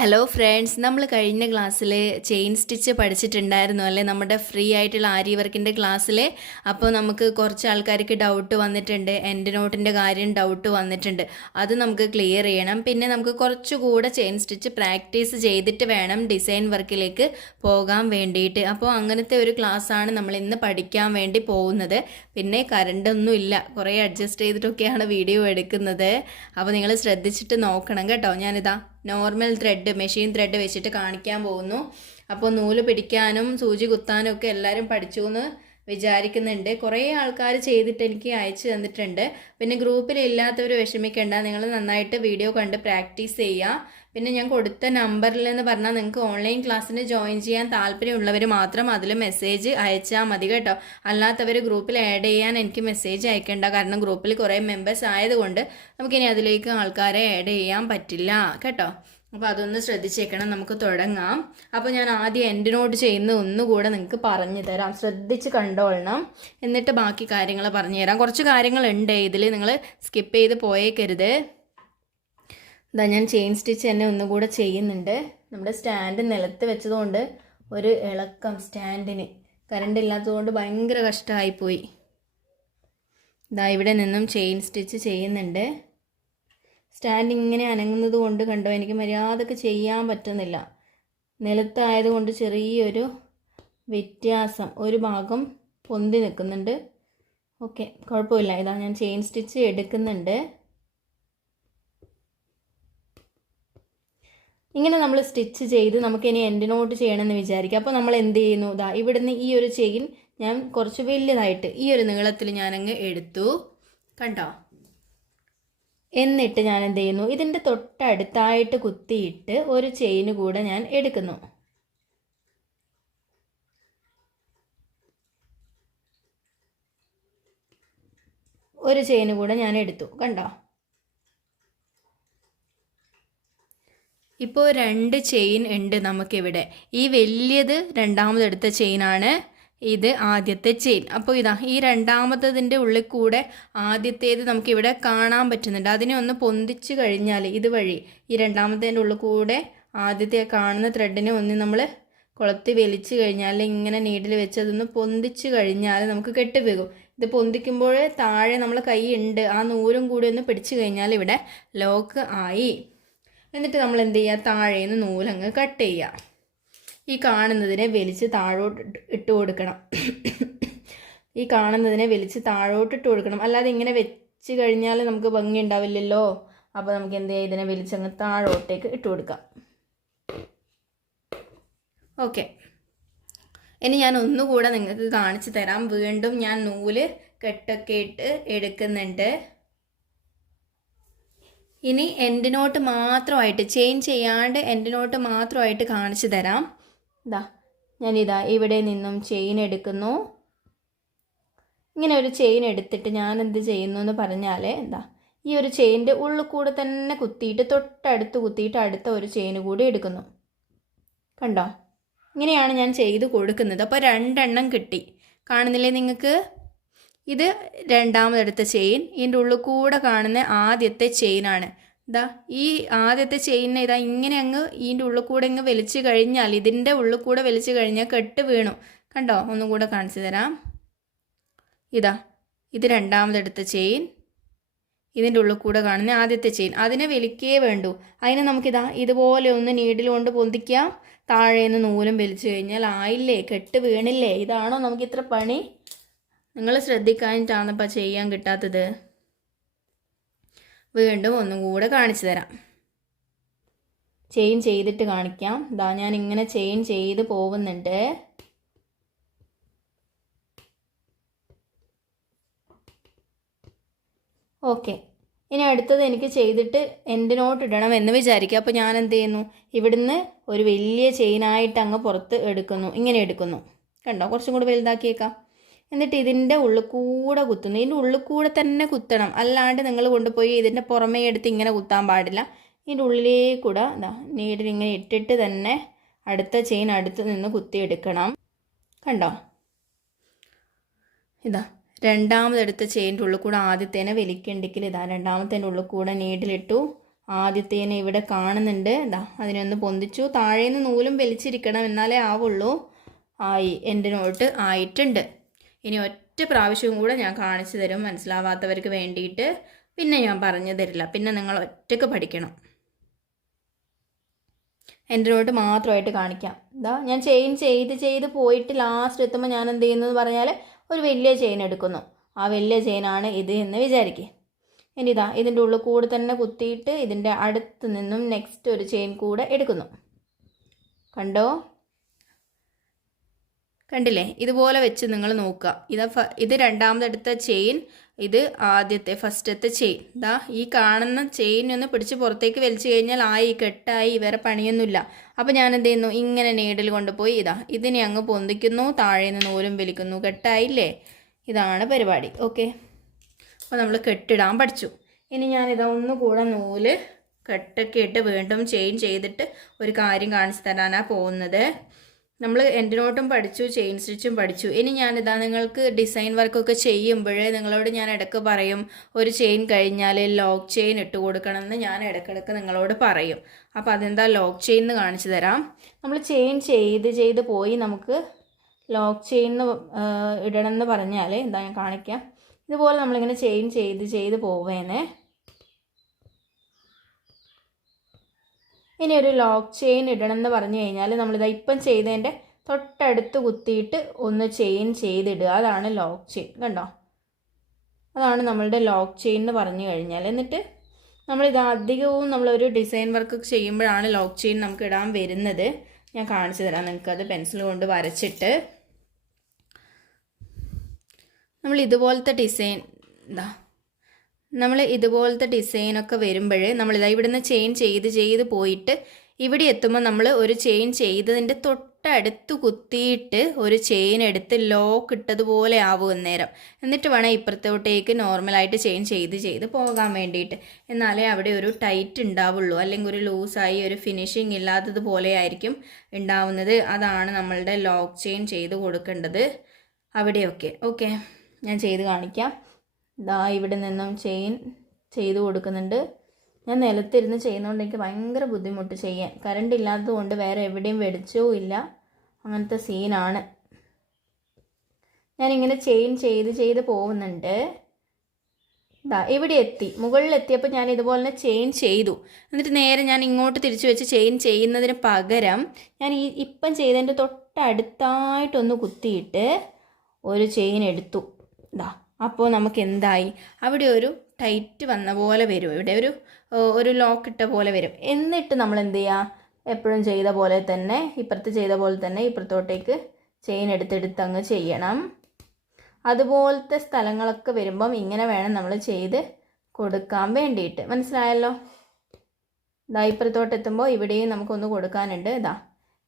Hello friends, നമ്മൾ കഴിഞ്ഞ ക്ലാസ്സിൽ ചെയിൻ സ്റ്റിച്ച് പഠിച്ചിട്ടുണ്ടായിരുന്നു അല്ലേ? നമ്മുടെ ഫ്രീ ആയിട്ടുള്ള ആരി വർക്കിൻ്റെ ക്ലാസ്സിൽ. അപ്പോൾ നമുക്ക് കുറച്ച് ആൾക്കാർക്ക് ഡൗട്ട് വന്നിട്ടുണ്ട്, എൻഡ് നോട്ടിൻ്റെ കാര്യം ഡൗട്ട് വന്നിട്ടുണ്ട്. അത് നമുക്ക് ക്ലിയർ ചെയ്യണം. പിന്നെ നമുക്ക് കുറച്ചുകൂടെ ചെയിൻ സ്റ്റിച്ച് പ്രാക്ടീസ് ചെയ്തിട്ട് വേണം ഡിസൈൻ വർക്കിലേക്ക് പോകാൻ വേണ്ടിയിട്ട്. അപ്പോൾ അങ്ങനത്തെ ഒരു ക്ലാസ്സാണ് നമ്മൾ ഇന്ന് പഠിക്കാൻ വേണ്ടി പോകുന്നത്. പിന്നെ കറണ്ടൊന്നും ഇല്ല, കുറേ അഡ്ജസ്റ്റ് ചെയ്തിട്ടൊക്കെയാണ് വീഡിയോ എടുക്കുന്നത്. അപ്പോൾ നിങ്ങൾ ശ്രദ്ധിച്ചിട്ട് നോക്കണം കേട്ടോ. ഞാനിതാ നോർമൽ ത്രെഡ്, മെഷീൻ ത്രെഡ് വെച്ചിട്ട് കാണിക്കാൻ പോകുന്നു. അപ്പോൾ നൂല് പിടിക്കാനും സൂചി കുത്താനും ഒക്കെ എല്ലാവരും പഠിച്ചു എന്ന് വിചാരിക്കുന്നുണ്ട്. കുറേ ആൾക്കാർ ചെയ്തിട്ട് എനിക്ക് അയച്ചു തന്നിട്ടുണ്ട്. പിന്നെ ഗ്രൂപ്പിൽ ഇല്ലാത്തവർ വിഷമിക്കേണ്ട, നിങ്ങൾ നന്നായിട്ട് വീഡിയോ കണ്ട് പ്രാക്ടീസ് ചെയ്യുക. പിന്നെ ഞാൻ കൊടുത്ത നമ്പറിൽ എന്ന് പറഞ്ഞാൽ നിങ്ങൾക്ക് ഓൺലൈൻ ക്ലാസ്സിന് ജോയിൻ ചെയ്യാൻ താല്പര്യമുള്ളവർ മാത്രം അതിൽ മെസ്സേജ് അയച്ചാൽ മതി കേട്ടോ. അല്ലാത്തവർ ഗ്രൂപ്പിൽ ആഡ് ചെയ്യാൻ എനിക്ക് മെസ്സേജ് അയക്കേണ്ട, കാരണം ഗ്രൂപ്പിൽ കുറേ മെമ്പേഴ്സ് ആയതുകൊണ്ട് നമുക്കിനി അതിലേക്ക് ആൾക്കാരെ ആഡ് ചെയ്യാൻ പറ്റില്ല കേട്ടോ. അപ്പോൾ അതൊന്ന് ശ്രദ്ധിച്ചേക്കണം. നമുക്ക് തുടങ്ങാം. അപ്പോൾ ഞാൻ ആദ്യം എൻഡ് നോട്ട് ചെയ്യുന്ന ഒന്നുകൂടെ നിങ്ങൾക്ക് പറഞ്ഞു തരാം, ശ്രദ്ധിച്ച് കണ്ടോളണം. എന്നിട്ട് ബാക്കി കാര്യങ്ങൾ പറഞ്ഞു തരാം. കുറച്ച് കാര്യങ്ങളുണ്ട് ഇതിൽ, നിങ്ങൾ സ്കിപ്പ് ചെയ്ത് പോയേക്കരുത്. ഇതാ ഞാൻ ചെയിൻ സ്റ്റിച്ച് തന്നെ ഒന്നുകൂടെ ചെയ്യുന്നുണ്ട്. നമ്മുടെ സ്റ്റാൻഡ് നിലത്ത് വെച്ചതുകൊണ്ട് ഒരു ഇളക്കം, സ്റ്റാൻഡിന് കറണ്ട് ഇല്ലാത്തതുകൊണ്ട് ഭയങ്കര കഷ്ടമായിപ്പോയി. ഇതാ ഇവിടെ നിന്നും ചെയിൻ സ്റ്റിച്ച് ചെയ്യുന്നുണ്ട്. സ്റ്റാൻഡ് ഇങ്ങനെ അനങ്ങുന്നത് കൊണ്ട് കണ്ടോ, എനിക്ക് മര്യാദക്ക് ചെയ്യാൻ പറ്റുന്നില്ല. നിലത്തായതുകൊണ്ട് ചെറിയൊരു വ്യത്യാസം, ഒരു ഭാഗം പൊന്തി നിൽക്കുന്നുണ്ട്. ഓക്കെ, കുഴപ്പമില്ല. ഇതാ ഞാൻ ചെയിൻ സ്റ്റിച്ച് എടുക്കുന്നുണ്ട്. ഇങ്ങനെ നമ്മൾ സ്റ്റിച്ച് ചെയ്ത് നമുക്കിനി എൻഡ് നോട്ട് ചെയ്യണമെന്ന് വിചാരിക്കുക. അപ്പോൾ നമ്മൾ എന്ത് ചെയ്യുന്നു, ഇതാ ഇവിടുന്ന് ഈ ഒരു ചെയിൻ ഞാൻ കുറച്ച് വലിയതായിട്ട് ഈ ഒരു നീളത്തിൽ ഞാനങ്ങ് എടുത്തു, കണ്ടോ. എന്നിട്ട് ഞാൻ എന്ത് ചെയ്യുന്നു, ഇതിൻ്റെ തൊട്ടടുത്തായിട്ട് കുത്തിയിട്ട് ഒരു ചെയിൻ കൂടെ ഞാൻ എടുക്കുന്നു. ഒരു ചെയിൻ കൂടെ ഞാൻ എടുത്തു, കണ്ടോ. ഇപ്പോൾ 2 ചെയിൻ ഉണ്ട് നമുക്കിവിടെ. ഈ വലിയത് രണ്ടാമതെടുത്ത ചെയിനാണ്, ഇത് ആദ്യത്തെ ചെയിൻ. അപ്പോൾ ഇതാ ഈ രണ്ടാമത്തതിൻ്റെ ഉള്ളിൽ കൂടെ ആദ്യത്തേത് നമുക്കിവിടെ കാണാൻ പറ്റുന്നുണ്ട്. അതിനെ ഒന്ന് പൊന്തിച്ച് കഴിഞ്ഞാൽ ഇതുവഴി ഈ രണ്ടാമത്തേൻ്റെ ഉള്ളിൽ കൂടെ ആദ്യത്തെ കാണുന്ന ത്രെഡിനെ ഒന്ന് നമ്മൾ കൊളുത്തി വലിച്ചു കഴിഞ്ഞാൽ, ഇങ്ങനെ നീഡിൽ വെച്ച് അതൊന്ന് പൊന്തിച്ച് കഴിഞ്ഞാൽ നമുക്ക് കെട്ടുവീകും. ഇത് പൊന്തിക്കുമ്പോൾ താഴെ നമ്മൾ കൈ ഉണ്ട്, ആ നൂലും കൂടി ഒന്ന് പിടിച്ചു കഴിഞ്ഞാൽ ഇവിടെ ലോക്ക് ആയി. എന്നിട്ട് നമ്മൾ എന്ത് ചെയ്യുക, താഴേന്ന് നൂലങ്ങ് കട്ട് ചെയ്യുക. ഈ കാണുന്നതിനെ വലിച്ച് താഴോട്ട് ഇട്ട് കൊടുക്കണം. ഈ കാണുന്നതിനെ വലിച്ച് താഴോട്ട് ഇട്ട് കൊടുക്കണം. അല്ലാതെ ഇങ്ങനെ വെച്ച് കഴിഞ്ഞാൽ നമുക്ക് ഭംഗി ഉണ്ടാവില്ലല്ലോ. അപ്പോൾ നമുക്ക് എന്ത് ചെയ്യുക, ഇതിനെ വലിച്ചങ്ങ് താഴോട്ടേക്ക് ഇട്ട് കൊടുക്കാം. ഓക്കെ, ഇനി ഞാൻ ഒന്നുകൂടെ നിങ്ങൾക്ക് കാണിച്ചു തരാം. വീണ്ടും ഞാൻ നൂല് കെട്ടൊക്കെ ഇട്ട് എടുക്കുന്നുണ്ട്. ഇനി എൻഡ് നോട്ട് മാത്രമായിട്ട്, ചെയിൻ ചെയ്യാണ്ട് എൻഡ് നോട്ട് മാത്രമായിട്ട് കാണിച്ചു തരാം. ഞാനിതാ ഇവിടെ നിന്നും ചെയിൻ എടുക്കുന്നു. ഇങ്ങനെ ഒരു ചെയിൻ എടുത്തിട്ട് ഞാൻ എന്ത് ചെയ്യുന്നു എന്ന് പറഞ്ഞാൽ, ഈ ഒരു ചെയിൻ്റെ ഉള്ളിൽ കൂടെ തന്നെ കുത്തിയിട്ട് തൊട്ടടുത്ത് കുത്തിയിട്ട് അടുത്ത ഒരു ചെയിൻ കൂടി എടുക്കുന്നു, കണ്ടോ. ഇങ്ങനെയാണ് ഞാൻ ചെയ്ത് കൊടുക്കുന്നത്. അപ്പോൾ 2 എണ്ണം കിട്ടി, കാണുന്നില്ലേ നിങ്ങൾക്ക്. ഇത് രണ്ടാമതെടുത്ത ചെയിൻ, ഇതിൻ്റെ ഉള്ളിൽ കൂടെ കാണുന്ന ആദ്യത്തെ ചെയിനാണ്. ഇതാ ഈ ആദ്യത്തെ ചെയിനിനെ ഇതാ ഇങ്ങനെ അങ്ങ് ഇതിൻ്റെ ഉള്ളിൽ കൂടെ അങ്ങ് വലിച്ചു കഴിഞ്ഞാൽ, ഇതിൻ്റെ ഉള്ളിൽ കൂടെ വലിച്ചു കഴിഞ്ഞാൽ കെട്ട് വീണു, കണ്ടോ. ഒന്നും കൂടെ കാണിച്ചു തരാം. ഇതാ ഇത് രണ്ടാമതെടുത്ത ചെയിൻ, ഇതിൻ്റെ ഉള്ളിൽ കൂടെ കാണുന്ന ആദ്യത്തെ ചെയിൻ. അതിനെ വലിക്കേ വേണ്ടൂ. അതിനെ നമുക്കിതാ ഇതുപോലെ ഒന്ന് നീഡിൽ കൊണ്ട് പൊന്തിക്കാം. താഴേന്ന് നൂലും വലിച്ചു കഴിഞ്ഞാൽ ആയില്ലേ, കെട്ട് വീണില്ലേ. ഇതാണോ നമുക്ക് ഇത്ര പണി? നിങ്ങൾ ശ്രദ്ധിക്കാനിട്ടാണിപ്പോൾ ചെയ്യാൻ കിട്ടാത്തത്. വീണ്ടും ഒന്നും കൂടെ കാണിച്ചു തരാം. ചെയിൻ ചെയ്തിട്ട് കാണിക്കാം. ഇതാ ഞാൻ ഇങ്ങനെ ചെയിൻ ചെയ്ത് പോകുന്നുണ്ട്. ഓക്കെ, ഇനി അടുത്തത് എനിക്ക് ചെയ്തിട്ട് എൻഡ് നോട്ട് ഇടണം എന്ന് വിചാരിക്കുക. അപ്പോൾ ഞാൻ എന്ത് ചെയ്യുന്നു, ഇവിടുന്ന് ഒരു വലിയ ചെയിനായിട്ട് അങ്ങ് പുറത്ത് എടുക്കുന്നു. ഇങ്ങനെ എടുക്കുന്നു, കണ്ടോ. കുറച്ചും കൂടെ വലുതാക്കിയേക്കാം. എന്നിട്ട് ഇതിൻ്റെ ഉള്ളിൽ കൂടെ കുത്തുന്നു. ഇതിൻ്റെ ഉള്ളിൽ കൂടെ തന്നെ കുത്തണം, അല്ലാണ്ട് നിങ്ങൾ കൊണ്ടുപോയി ഇതിൻ്റെ പുറമേ എടുത്ത് ഇങ്ങനെ കുത്താൻ പാടില്ല. ഇതിൻ്റെ ഉള്ളിലേക്കൂടെ നീഡിൽ ഇങ്ങനെ ഇട്ടിട്ട് തന്നെ അടുത്ത ചെയിൻ അടുത്ത് നിന്ന് കുത്തിയെടുക്കണം, കണ്ടോ. ഇതാ രണ്ടാമതെടുത്ത ചെയിൻ്റെ ഉള്ളിൽ കൂടെ ആദ്യത്തേനെ വലിക്കണ്ടെങ്കിൽ ഇതാ രണ്ടാമത്തേൻ്റെ ഉള്ളിൽ കൂടെ നീഡിലിട്ടു, ആദ്യത്തേനെ ഇവിടെ കാണുന്നുണ്ട്. ഇതാ അതിനൊന്ന് പൊന്തിച്ചു. താഴേന്ന് നൂലും വലിച്ചിരിക്കണം, എന്നാലേ ആവുള്ളൂ. ആയി, എൻ്റെ നോട്ട് ആയിട്ടുണ്ട്. ഇനി ഒറ്റ പ്രാവശ്യവും കൂടെ ഞാൻ കാണിച്ചു തരും മനസ്സിലാവാത്തവർക്ക് വേണ്ടിയിട്ട്. പിന്നെ ഞാൻ പറഞ്ഞു തരില്ല, പിന്നെ നിങ്ങൾ ഒറ്റയ്ക്ക് പഠിക്കണം. എൻ്റെ നോട്ട് മാത്രമായിട്ട് കാണിക്കാം. ഇതാ ഞാൻ ചെയിൻ ചെയ്ത് പോയിട്ട് ലാസ്റ്റ് എത്തുമ്പോൾ ഞാൻ എന്ത് ചെയ്യുന്നു എന്ന് പറഞ്ഞാൽ ഒരു വലിയ ചെയിൻ എടുക്കുന്നു. ആ വലിയ ചെയിനാണ് ഇത് എന്ന് വിചാരിക്കുക. ഇനി ഇതാ ഇതിൻ്റെ ഉള്ളിൽ കൂടെ തന്നെ കുത്തിയിട്ട് ഇതിൻ്റെ അടുത്ത് നിന്നും നെക്സ്റ്റ് ഒരു ചെയിൻ കൂടെ എടുക്കുന്നു. കണ്ടോ? കണ്ടില്ലേ? ഇതുപോലെ വെച്ച് നിങ്ങൾ നോക്കുക. ഇത് രണ്ടാമതെടുത്ത ചെയിൻ, ഇത് ആദ്യത്തെ ഫസ്റ്റത്തെ ചെയിൻ. ഇതാ ഈ കാണുന്ന ചെയിൻ ഒന്ന് പിടിച്ച് പുറത്തേക്ക് വലിച്ചു കഴിഞ്ഞാൽ ആയി, കെട്ടായി, വേറെ പണിയൊന്നുമില്ല. അപ്പോൾ ഞാൻ എന്ത് ചെയ്യുന്നു, ഇങ്ങനെ നീഡിൽ കൊണ്ടുപോയി ഇതാ ഇതിനെ അങ്ങ് പൊന്തിക്കുന്നു, താഴേന്ന് നൂലും വലിക്കുന്നു, കെട്ടായില്ലേ? ഇതാണ് പരിപാടി. ഓക്കെ, അപ്പോൾ നമ്മൾ കെട്ടിടാൻ പഠിച്ചു. ഇനി ഞാനിതാ ഒന്നുകൂടെ നൂല് കെട്ടൊക്കെ ഇട്ട് വീണ്ടും ചെയിൻ ചെയ്തിട്ട് ഒരു കാര്യം കാണിച്ചു തരാനാണ് പോകുന്നത്. നമ്മൾ എൻഡ് നോട്ടും പഠിച്ചു, ചെയിൻ സ്റ്റിച്ചും പഠിച്ചു. ഇനി ഞാനിതാ നിങ്ങൾക്ക് ഡിസൈൻ വർക്കൊക്കെ ചെയ്യുമ്പോൾ നിങ്ങളോട് ഞാൻ ഇടയ്ക്ക് പറയും, ഒരു ചെയിൻ കഴിഞ്ഞാൽ ലോക്ക് ചെയിൻ ഇട്ട് കൊടുക്കണം എന്ന് ഞാൻ ഇടയ്ക്കിടയ്ക്ക് നിങ്ങളോട് പറയും. അപ്പോൾ അതെന്താ ലോക്ക് ചെയിൻ എന്ന് കാണിച്ചു തരാം. നമ്മൾ ചെയിൻ ചെയ്ത് പോയി നമുക്ക് ലോക്ക് ചെയിൻ ഇടണം എന്ന് പറഞ്ഞാൽ എന്താ ഞാൻ കാണിക്കാം. ഇതുപോലെ നമ്മളിങ്ങനെ ചെയിൻ ചെയ്ത് പോവേനെ. ഇനി ഒരു ലോക്ക് ചെയിൻ ഇടണം എന്ന് പറഞ്ഞു കഴിഞ്ഞാൽ നമ്മളിതാ ഇപ്പം ചെയ്തതിൻ്റെ തൊട്ടടുത്ത് കുത്തിയിട്ട് ഒന്ന് ചെയിൻ ചെയ്തിടുക. അതാണ് ലോക്ക് ചെയിൻ. കണ്ടോ? അതാണ് നമ്മളുടെ ലോക്ക് ചെയിൻ എന്ന് പറഞ്ഞു കഴിഞ്ഞാൽ. എന്നിട്ട് നമ്മളിത് അധികവും നമ്മളൊരു ഡിസൈൻ വർക്ക് ചെയ്യുമ്പോഴാണ് ലോക്ക് ചെയിൻ നമുക്ക് ഇടാൻ വരുന്നത്. ഞാൻ കാണിച്ചു തരാം നിങ്ങൾക്കത് പെൻസിൽ കൊണ്ട് വരച്ചിട്ട്. നമ്മൾ ഇതുപോലത്തെ ഡിസൈനൊക്കെ വരുമ്പോൾ നമ്മളിതാ ഇവിടുന്ന് ചെയിൻ ചെയ്ത് പോയിട്ട് ഇവിടെ എത്തുമ്പോൾ നമ്മൾ ഒരു ചെയിൻ ചെയ്തതിൻ്റെ തൊട്ടടുത്ത് കുത്തിയിട്ട് ഒരു ചെയിൻ എടുത്ത് ലോക്ക് ഇട്ടതുപോലെ ആവും അന്നേരം. എന്നിട്ട് വേണം ഇപ്പുറത്തോട്ടേക്ക് നോർമലായിട്ട് ചെയിൻ ചെയ്ത് പോകാൻ വേണ്ടിയിട്ട്. എന്നാലേ അവിടെ ഒരു ടൈറ്റ് ഉണ്ടാവുള്ളൂ. അല്ലെങ്കിൽ ഒരു ലൂസായി ഒരു ഫിനിഷിങ് ഇല്ലാത്തതുപോലെ ആയിരിക്കും ഉണ്ടാവുന്നത്. അതാണ് നമ്മളുടെ ലോക്ക് ചെയിൻ ചെയ്ത് കൊടുക്കേണ്ടത് അവിടെയൊക്കെ. ഓക്കെ, ഞാൻ ചെയ്ത് കാണിക്കാം. ഇതാ ഇവിടെ നിന്നും ചെയിൻ ചെയ്ത് കൊടുക്കുന്നുണ്ട്. ഞാൻ നിലത്തിരുന്ന് ചെയ്യുന്നതുകൊണ്ട് എനിക്ക് ഭയങ്കര ബുദ്ധിമുട്ട് ചെയ്യാൻ. കറണ്ട് ഇല്ലാത്തതുകൊണ്ട് വേറെ എവിടെയും വെളിച്ചവും ഇല്ല. അങ്ങനത്തെ സീനാണ്. ഞാനിങ്ങനെ ചെയിൻ ചെയ്ത് പോകുന്നുണ്ട്. ഇതാ ഇവിടെ എത്തി, മുകളിലെത്തിയപ്പോൾ ഞാൻ ഇതുപോലെ തന്നെ ചെയിൻ ചെയ്തു. എന്നിട്ട് നേരെ ഞാൻ ഇങ്ങോട്ട് തിരിച്ചു വെച്ച് ചെയിൻ ചെയ്യുന്നതിന് പകരം ഞാൻ ഇപ്പം ചെയ്തതിൻ്റെ തൊട്ടടുത്തായിട്ടൊന്ന് കുത്തിയിട്ട് ഒരു ചെയിൻ എടുത്തു. ഇതാ അപ്പോൾ നമുക്ക് എന്തായി, അവിടെ ഒരു ടൈറ്റ് വന്ന പോലെ വരും, ഇവിടെ ഒരു ലോക്ക് ഇട്ട പോലെ വരും. എന്നിട്ട് നമ്മൾ എന്ത് ചെയ്യുക, എപ്പോഴും ചെയ്ത പോലെ തന്നെ ഇപ്പുറത്ത് ചെയ്ത പോലെ തന്നെ ഇപ്പുറത്തോട്ടേക്ക് ചെയിൻ എടുത്തെടുത്ത് അങ്ങ് ചെയ്യണം. അതുപോലത്തെ സ്ഥലങ്ങളൊക്കെ വരുമ്പം ഇങ്ങനെ വേണം നമ്മൾ ചെയ്ത് കൊടുക്കാൻ വേണ്ടിയിട്ട്. മനസ്സിലായല്ലോ? ഇതാ ഇപ്പുറത്തോട്ടെത്തുമ്പോൾ ഇവിടെയും നമുക്കൊന്ന് കൊടുക്കാനുണ്ട്.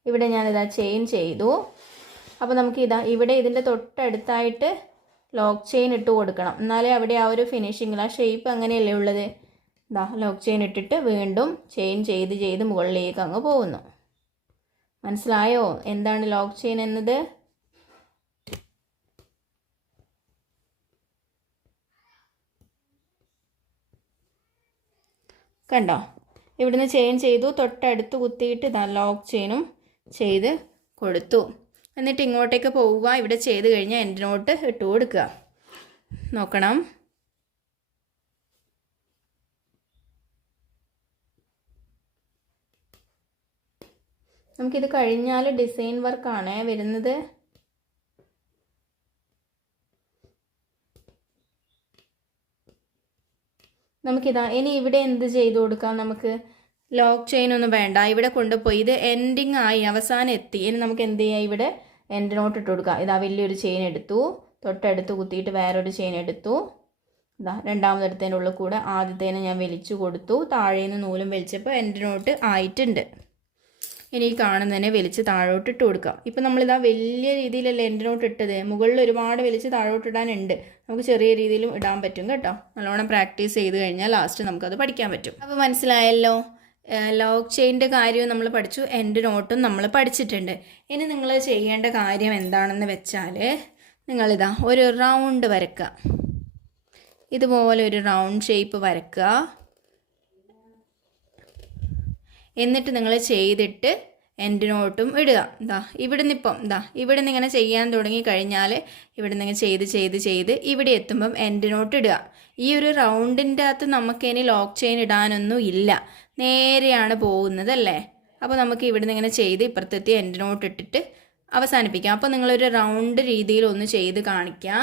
ഇവിടെ ഞാനിതാ ചെയിൻ ചെയ്തു. അപ്പോൾ നമുക്ക് ഇവിടെ ഇതിൻ്റെ തൊട്ടടുത്തായിട്ട് ലോക്ക് ചെയിൻ ഇട്ട് കൊടുക്കണം. എന്നാലേ അവിടെ ആ ഒരു ഫിനിഷിങ്ങിൽ ആ ഷേപ്പ് അങ്ങനെയല്ലേ ഉള്ളത്. ലോക്ക് ചെയിൻ ഇട്ടിട്ട് വീണ്ടും ചെയിൻ ചെയ്ത് മുകളിലേക്ക് അങ്ങ് പോകുന്നു. മനസ്സിലായോ എന്താണ് ലോക്ക് ചെയിൻ എന്നത്? കണ്ടോ? ഇവിടുന്ന് ചെയിൻ ചെയ്തു, തൊട്ടടുത്ത് കുത്തിയിട്ട് ലോക്ക് ചെയിനും ചെയ്ത് കൊടുത്തു. എന്നിട്ട് ഇങ്ങോട്ടേക്ക് പോവുക. ഇവിടെ ചെയ്ത് കഴിഞ്ഞാൽ എൻ്റെ നോട്ട് ഇട്ട് കൊടുക്കുക. നോക്കണം. നമുക്കിത് കഴിഞ്ഞാൽ ഡിസൈൻ വർക്കാണ് വരുന്നത്. ഇനി ഇവിടെ എന്ത് ചെയ്ത് കൊടുക്കാം? നമുക്ക് ലോക്ക് ചെയിൻ ഒന്നും വേണ്ട, ഇവിടെ കൊണ്ടുപോയി ഇത് എൻഡിങ് ആയി, അവസാനം എത്തി. ഇനി നമുക്ക് എന്ത് ചെയ്യാം, ഇവിടെ എൻഡ് നോട്ട് ഇട്ട് കൊടുക്കാം. വലിയൊരു ചെയിൻ എടുത്തു, തൊട്ടടുത്ത് കുത്തിയിട്ട് വേറൊരു ചെയിൻ എടുത്തു. രണ്ടാമതെടുത്തതിൻ്റെ ഉള്ളിൽ കൂടെ ആദ്യത്തേനെ ഞാൻ വലിച്ചു കൊടുത്തു. താഴേന്ന് നൂലും വലിച്ചപ്പോൾ എൻഡ് നോട്ട് ആയിട്ടുണ്ട്. ഇനി ഈ കാണുന്നതിനെ വലിച്ച് താഴോട്ട് ഇട്ട് കൊടുക്കാം. ഇപ്പം നമ്മളിതാ വലിയ രീതിയിലല്ലേ എൻഡ് നോട്ട് ഇട്ടത്, മുകളിൽ ഒരുപാട് വലിച്ച് താഴോട്ട് ഇടാനുണ്ട്. നമുക്ക് ചെറിയ രീതിയിലും ഇടാൻ പറ്റും കേട്ടോ. നല്ലോണം പ്രാക്ടീസ് ചെയ്ത് കഴിഞ്ഞാൽ ലാസ്റ്റ് നമുക്കത് പഠിക്കാൻ പറ്റും. അപ്പോൾ മനസ്സിലായല്ലോ, ലോക്ക് ചെയിൻ്റെ കാര്യവും നമ്മൾ പഠിച്ചു, എൻഡ് നോട്ടും നമ്മൾ പഠിച്ചിട്ടുണ്ട്. ഇനി നിങ്ങൾ ചെയ്യേണ്ട കാര്യം എന്താണെന്ന് വെച്ചാൽ ഒരു റൗണ്ട് വരയ്ക്കുക. ഇതുപോലെ ഒരു റൗണ്ട് ഷേപ്പ് വരയ്ക്കുക. എന്നിട്ട് നിങ്ങൾ ചെയ്തിട്ട് എൻഡ് നോട്ടും ഇടുക. ഇവിടെ നിന്ന് ഇങ്ങനെ ചെയ്യാൻ തുടങ്ങി കഴിഞ്ഞാൽ ഇവിടെ നിന്ന് ചെയ്ത് ഇവിടെ എത്തുമ്പം എൻഡ് നോട്ട് ഇടുക. ഈ ഒരു റൗണ്ടിൻ്റെ അകത്ത് നമുക്ക് ഇനി ലോക്ക് ചെയിൻ ഇടാനൊന്നും ഇല്ല, നേരെയാണ് പോകുന്നത് അല്ലേ. അപ്പോൾ നമുക്ക് ഇവിടെ നിന്ന് ഇങ്ങനെ ചെയ്ത് ഇപ്പുറത്തെത്തി എൻഡ് നോട്ട് ഇട്ടിട്ട് അവസാനിപ്പിക്കാം. അപ്പോൾ നിങ്ങളൊരു റൗണ്ട് രീതിയിൽ ഒന്ന് ചെയ്ത് കാണിക്കാം.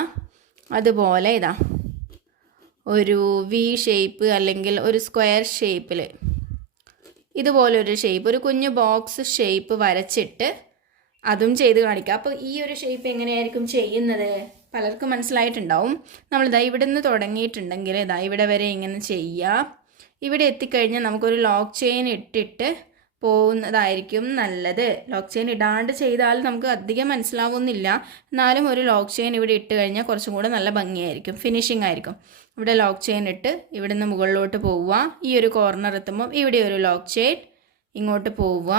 അതുപോലെ ഒരു വി ഷേപ്പ് അല്ലെങ്കിൽ ഒരു സ്ക്വയർ ഷേപ്പിൽ ഇതുപോലൊരു ഷേപ്പ്, ഒരു കുഞ്ഞു ബോക്സ് ഷേപ്പ് വരച്ചിട്ട് അതും ചെയ്ത് കാണിക്കുക. അപ്പോൾ ഈ ഒരു ഷേപ്പ് എങ്ങനെയായിരിക്കും ചെയ്യുന്നത് പലർക്കും മനസ്സിലായിട്ടുണ്ടാവും. നമ്മളിതാ ഇവിടെ നിന്ന് തുടങ്ങിയിട്ടുണ്ടെങ്കിൽ ഇവിടെ വരെ ഇങ്ങനെ ചെയ്യുക. ഇവിടെ എത്തിക്കഴിഞ്ഞാൽ നമുക്കൊരു ലോക്ക് ചെയിൻ ഇട്ടിട്ട് പോകുന്നതായിരിക്കും നല്ലത്. ലോക്ക് ചെയിൻ ഇടാണ്ട് ചെയ്താൽ നമുക്ക് അധികം മനസ്സിലാവുന്നില്ല, എന്നാലും ഒരു ലോക്ക് ചെയിൻ ഇവിടെ ഇട്ട് കഴിഞ്ഞാൽ കുറച്ചും കൂടെ നല്ല ഭംഗിയായിരിക്കും, ഫിനിഷിംഗ് ആയിരിക്കും. ഇവിടെ ലോക്ക് ചെയിൻ ഇട്ട് ഇവിടെ നിന്ന് മുകളിലോട്ട് പോവുക. ഈ ഒരു കോർണർ എത്തുമ്പം ഇവിടെ ഒരു ലോക്ക് ചെയിൻ, ഇങ്ങോട്ട് പോവുക.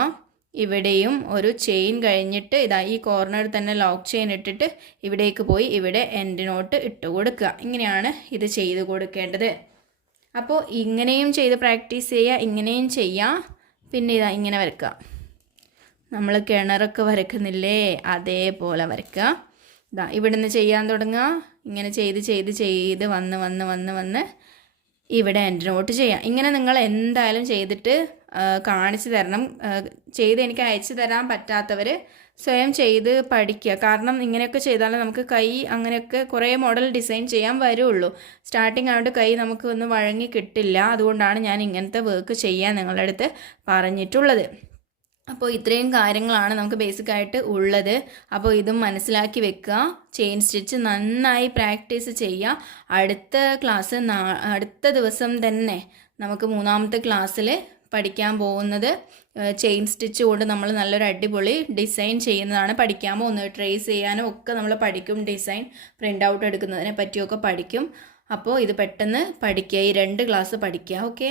ഇവിടെയും ഒരു ചെയിൻ കഴിഞ്ഞിട്ട് ഈ കോർണറിൽ തന്നെ ലോക്ക് ചെയിൻ ഇട്ടിട്ട് ഇവിടേക്ക് പോയി ഇവിടെ എൻഡ് നോട്ട് ഇട്ട് കൊടുക്കുക. ഇങ്ങനെയാണ് ഇത് ചെയ്ത് കൊടുക്കേണ്ടത്. അപ്പോൾ ഇങ്ങനെയും ചെയ്ത് പ്രാക്ടീസ് ചെയ്യുക, ഇങ്ങനെയും ചെയ്യാം. പിന്നെ ഇങ്ങനെ വരയ്ക്കുക. നമ്മൾ കിണറൊക്കെ വരയ്ക്കുന്നില്ലേ, അതേപോലെ വരയ്ക്കുക. ഇവിടുന്ന് ചെയ്യാൻ തുടങ്ങുക. ഇങ്ങനെ ചെയ്ത് വന്ന് ഇവിടെ എൻഡ് നോട്ട് ചെയ്യാം. ഇങ്ങനെ നിങ്ങൾ എന്തായാലും ചെയ്തിട്ട് കാണിച്ചു തരണം. ചെയ്ത് എനിക്ക് അയച്ചു തരാൻ പറ്റാത്തവർ സ്വയം ചെയ്ത് പഠിക്കുക. കാരണം ഇങ്ങനെയൊക്കെ ചെയ്താലേ നമുക്ക് കൈ അങ്ങനെയൊക്കെ കുറേ മോഡൽ ഡിസൈൻ ചെയ്യാൻ വരുള്ളൂ. സ്റ്റാർട്ടിങ് ആയതുകൊണ്ട് കൈ നമുക്ക് ഒന്ന് വഴങ്ങി കിട്ടില്ല. അതുകൊണ്ടാണ് ഞാൻ ഇങ്ങനത്തെ വർക്ക് ചെയ്യാൻ നിങ്ങളുടെ അടുത്ത് പറഞ്ഞിട്ടുള്ളത്. അപ്പോൾ ഇത്രയും കാര്യങ്ങളാണ് നമുക്ക് ബേസിക്കായിട്ട് ഉള്ളത്. അപ്പോൾ ഇതും മനസ്സിലാക്കി വെക്കുക. ചെയിൻ സ്റ്റിച്ച് നന്നായി പ്രാക്ടീസ് ചെയ്യുക. അടുത്ത ദിവസം തന്നെ നമുക്ക് 3ാമത്തെ ക്ലാസ്സിൽ പഠിക്കാൻ പോകുന്നത് ചെയിൻ സ്റ്റിച്ച് കൊണ്ട് നമ്മൾ നല്ലൊരു അടിപൊളി ഡിസൈൻ ചെയ്യുന്നതാണ് പഠിക്കാൻ പോകുന്നത്. ട്രേസ് ചെയ്യാനും ഒക്കെ നമ്മൾ പഠിക്കും. ഡിസൈൻ പ്രിൻ്റ് ഔട്ട് എടുക്കുന്നതിനെ പറ്റിയൊക്കെ പഠിക്കും. അപ്പോൾ ഇത് പെട്ടെന്ന് പഠിക്കുക. ഈ 2 ക്ലാസ് പഠിക്കുക. ഓക്കെ.